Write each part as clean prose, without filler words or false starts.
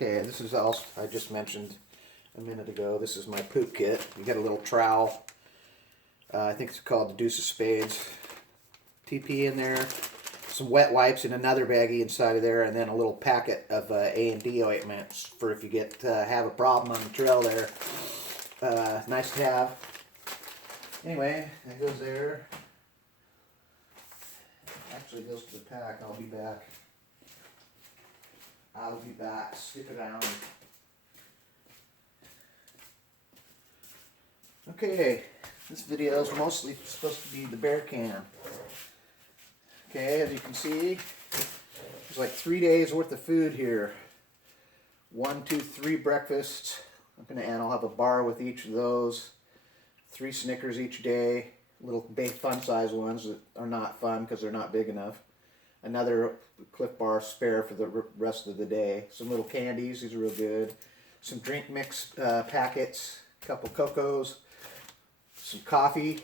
Okay, this is also, I just mentioned a minute ago, this is my poop kit. You got a little trowel. I think it's called the Deuce of Spades. TP in there. Some wet wipes in another baggie inside of there, and then a little packet of A&D ointments for if you get have a problem on the trail there. Nice to have. Anyway, that goes there. Actually goes to the pack. I'll be back. Stick around. Okay, this video is mostly supposed to be the bear can. Okay, as you can see, there's like 3 days worth of food here. 1, 2, 3 breakfasts. I'll have a bar with each of those. 3 Snickers each day. Little big fun size ones that are not fun because they're not big enough. Another Cliff Bar spare for the rest of the day. Some little candies, these are real good. Some drink mix packets, a couple Cocos, some coffee,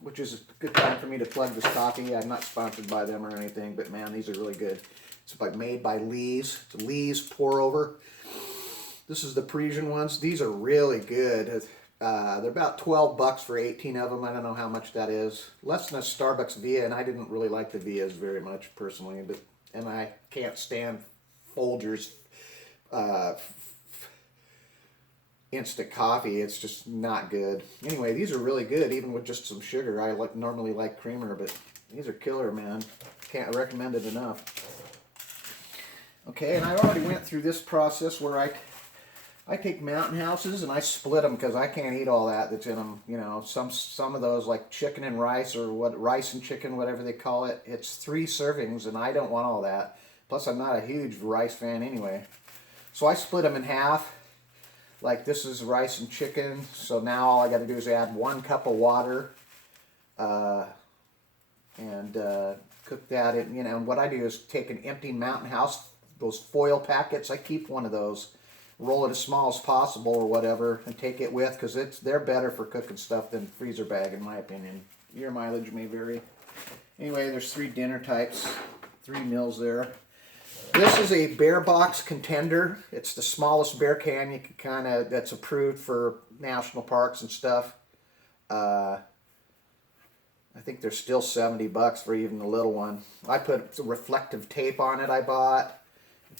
which is a good time for me to plug this coffee. I'm not sponsored by them or anything, but man, these are really good. It's like made by Lee's. It's a Lee's pour over. This is the Parisian ones. These are really good. They're about $12 for 18 of them. I don't know how much that is. Less than a Starbucks Via, and I didn't really like the Vias very much personally. And I can't stand Folgers instant coffee. It's just not good. Anyway, these are really good, even with just some sugar. I normally like creamer, but these are killer, man. Can't recommend it enough. Okay, and I already went through this process where I take Mountain Houses and I split them because I can't eat all that's in them. You know, some of those like chicken and rice or rice and chicken, whatever they call it. It's 3 servings and I don't want all that. Plus, I'm not a huge rice fan anyway. So I split them in half. Like this is rice and chicken. So now all I got to do is add 1 cup of water and cook that in. You know, and what I do is take an empty Mountain House, those foil packets. I keep one of those. Roll it as small as possible or whatever and take it with because they're better for cooking stuff than freezer bag in my opinion. Your mileage may vary. Anyway, there's 3 dinner types, 3 meals there. This is a bear box contender. It's the smallest bear can you can that's approved for national parks and stuff. I think they're still $70 for even the little one. I put some reflective tape on it I bought.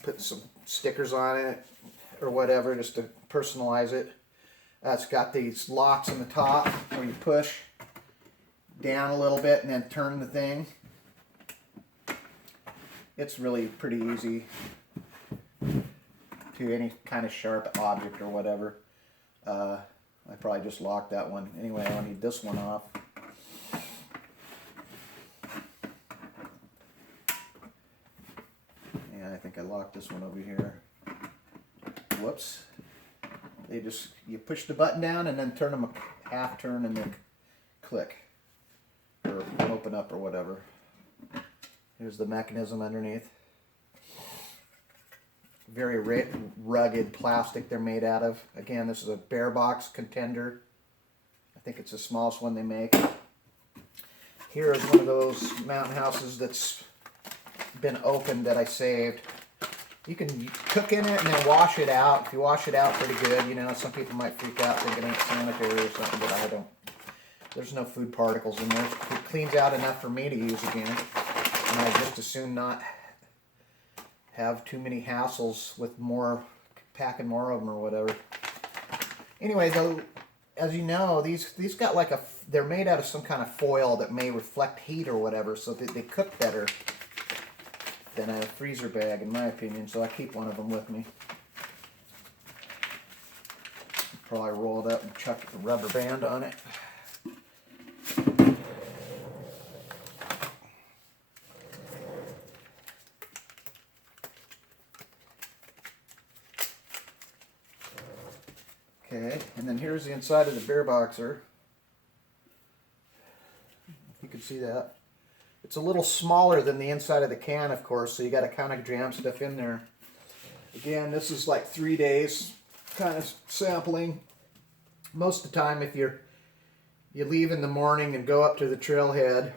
Put some stickers on it or whatever just to personalize it. It's got these locks on the top where you push down a little bit and then turn the thing. It's really pretty easy to any kind of sharp object or whatever. I probably just locked that one. Anyway, I'll need this one off. Yeah, I think I locked this one over here. Whoops. You push the button down and then turn them a half turn and then click or open up or whatever. Here's the mechanism underneath. Very rugged plastic they're made out of. Again, this is a bear box contender. I think it's the smallest one they make. Here is one of those Mountain Houses that's been opened that I saved. You can cook in it and then wash it out. If you wash it out pretty good, you know, some people might freak out thinking it ain't sanitary or something, but I don't. There's no food particles in there. It cleans out enough for me to use again. And I just as soon not have too many hassles with packing more of them or whatever. Anyway, though, as you know, these got like they're made out of some kind of foil that may reflect heat or whatever, so they cook better than a freezer bag, in my opinion, so I keep one of them with me. Probably roll it up and chuck a rubber band on it. Okay, and then here's the inside of the bear boxer. You can see that. It's a little smaller than the inside of the can, of course, so you got to kind of jam stuff in there. Again, this is like 3 days kind of sampling. Most of the time, if you leave in the morning and go up to the trailhead,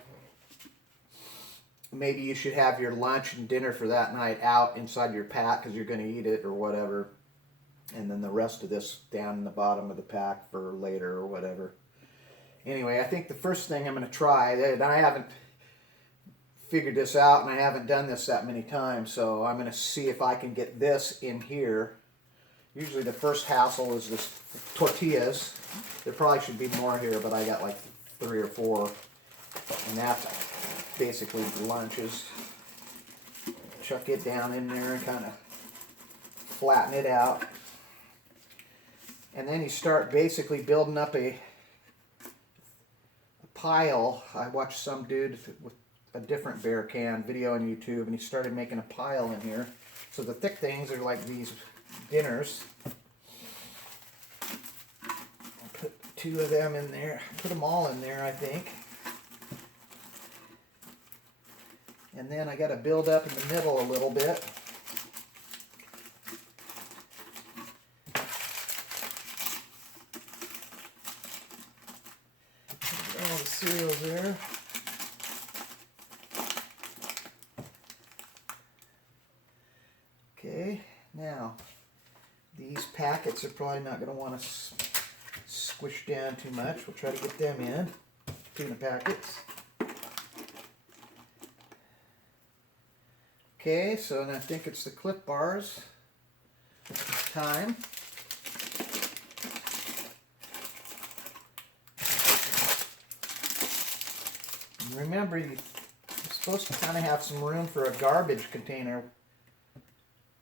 maybe you should have your lunch and dinner for that night out inside your pack because you're going to eat it or whatever. And then the rest of this down in the bottom of the pack for later or whatever. Anyway, I think the first thing I'm going to try, and I haven't figured this out and I haven't done this that many times, so I'm going to see if I can get this in here. Usually the first hassle is this tortillas. There probably should be more here, but I got like 3 or 4. And that's basically lunches. Chuck it down in there and kind of flatten it out. And then you start basically building up a pile. I watched some dude with a different bear can video on YouTube, and he started making a pile in here. So the thick things are like these dinners. I'll put 2 of them in there. Put them all in there, I think. And then I got to build up in the middle a little bit. All the cereals there. Okay, now these packets are probably not going to want to squish down too much. We'll try to get them in. Tuna packets. Okay, so I think it's the clip bars time. And remember, you're supposed to kind of have some room for a garbage container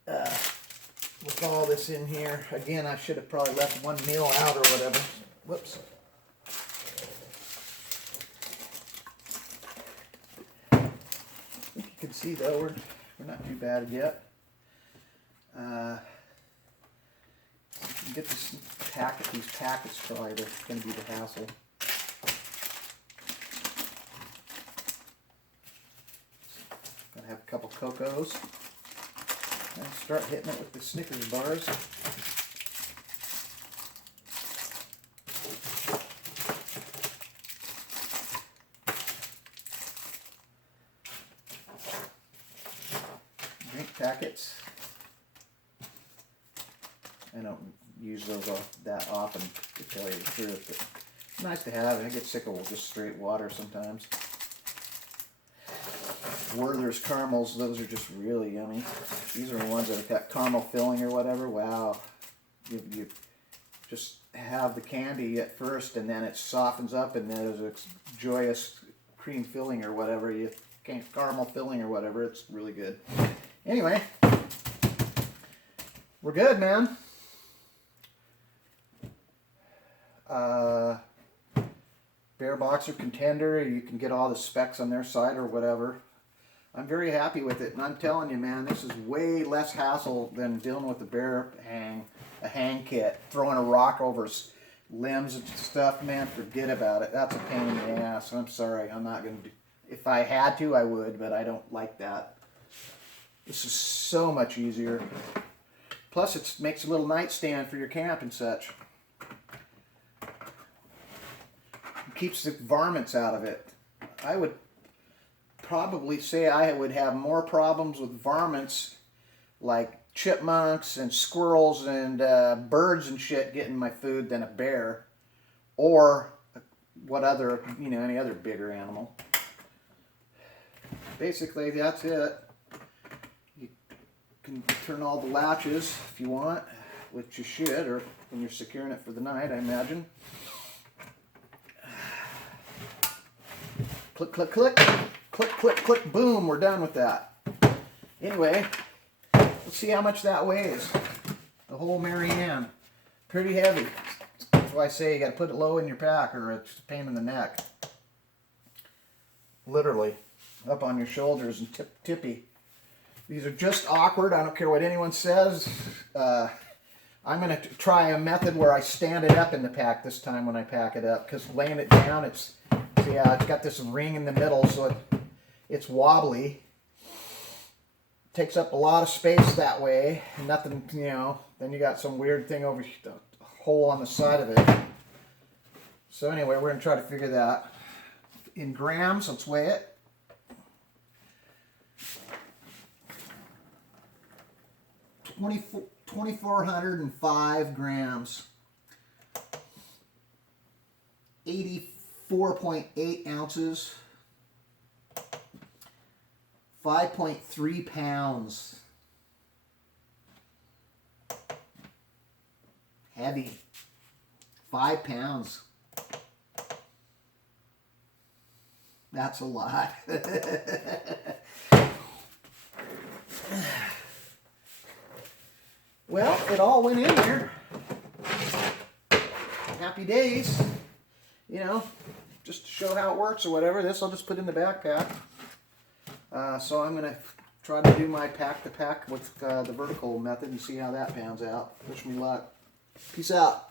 with all this in here. Again, I should have probably left 1 meal out or whatever. Whoops. You can see though, we're not too bad yet. Get this packet, these packets probably are going to be the hassle. Gonna have a couple Cocos and start hitting it with the Snickers bars. Drink packets. I don't use those that often, to tell you the truth, but it's nice to have, and I get sick of just straight water sometimes. Werther's caramels, those are just really yummy. These are the ones that have got caramel filling or whatever. Wow. You just have the candy at first, and then it softens up, and then there's a joyous cream filling or whatever. You can't caramel filling or whatever. It's really good. Anyway, we're good, man. Bear Boxer Contender, you can get all the specs on their site or whatever. I'm very happy with it, and I'm telling you, man, this is way less hassle than dealing with the bear hang kit. Throwing a rock over limbs and stuff, man, forget about it. That's a pain in the ass. I'm sorry, I'm not going to do. If I had to, I would, but I don't like that. This is so much easier. Plus, it makes a little nightstand for your camp and such. It keeps the varmints out of it. I would probably say I would have more problems with varmints like chipmunks and squirrels and birds and shit getting my food than a bear, or what other, any other bigger animal. Basically, that's it. You can turn all the latches if you want, which you should, or when you're securing it for the night, I imagine. Click, click, click. Click, click, click, boom, we're done with that. Anyway, let's see how much that weighs. The whole Marianne. Pretty heavy. That's why I say you got to put it low in your pack or it's a pain in the neck. Literally. Up on your shoulders and tippy. These are just awkward. I don't care what anyone says. I'm going to try a method where I stand it up in the pack this time when I pack it up. Because laying it down, it's got this ring in the middle, so it's wobbly. Takes up a lot of space that way. Nothing, then you got some weird thing over the hole on the side of it. So anyway, we're going to try to figure that. In grams, let's weigh it. 2,405 grams. 84.8 ounces. 5.3 pounds. Heavy. 5 pounds. That's a lot. Well, it all went in there. Happy days. You know, just to show how it works or whatever. This I'll just put in the backpack. So I'm going to try to do my pack-to-pack with the vertical method and see how that pans out. Wish me luck. Peace out.